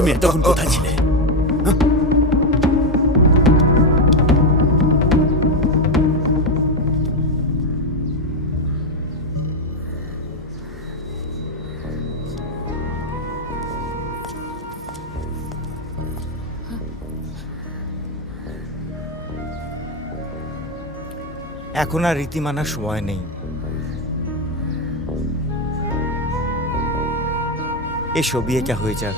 তুমি এতক্ষণ কোথায় ছিলে? এখন আর রীতি মানার সময় নেই। এসো বিয়েটা হয়ে যাক।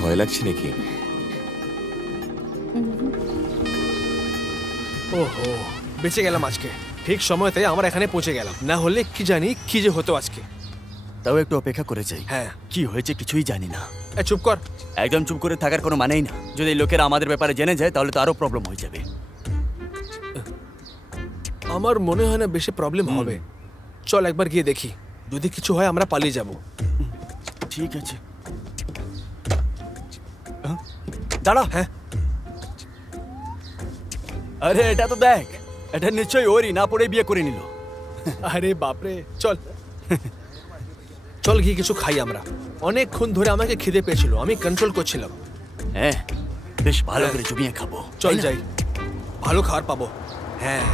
ভয় লাগছে নাকি? ওহো, বেঁচে গেলাম আজকে। ঠিক সময়তে আমরা এখানে পৌঁছে গেলাম, না হলে কি জানি কি যে হতো আজকে। তাও একটু অপেক্ষা করে যাই। হ্যাঁ, কি হয়েছে কিছুই জানি না। চুপ কর। একদম চুপ করে থাকার কোনো মানেই না। যদি লোকেরা আমাদের ব্যাপারে জেনে যায় তাহলে তো আরো প্রবলেম হয়ে যাবে। আমার মনে হয় না বেশি প্রবলেম হবে। চল একবার গিয়ে দেখি, যদি কিছু হয় আমরা পালিয়ে যাব। ঠিক আছে, দাঁড়া। হ্যাঁ, আরে এটা তো দেখ, এটা নিশ্চয়ই ওরই, না পড়ে বিয়ে করে নিল। আরে বাপরে, চল চল গিয়ে কিছু খাই আমরা। অনেকক্ষণ ধরে আমাকে খিদে পেয়েছিল, আমি কন্ট্রোল করছিলাম। হ্যাঁ, বেশ ভালো করে জমিয়ে খাবো। চল যাই, ভালো খাবার পাবো। হ্যাঁ,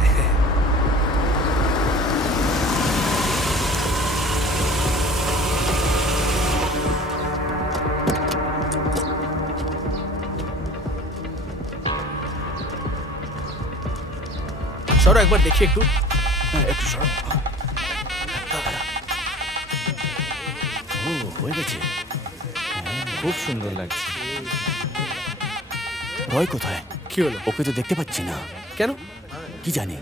সরো একবার দেখি একটু। একটু সরো। ও হয়ে গেছে, খুব সুন্দর লাগছে। রয় কোথায়? কি হলো? ওকে তো দেখতে পাচ্ছি না। কেন? কি জানি।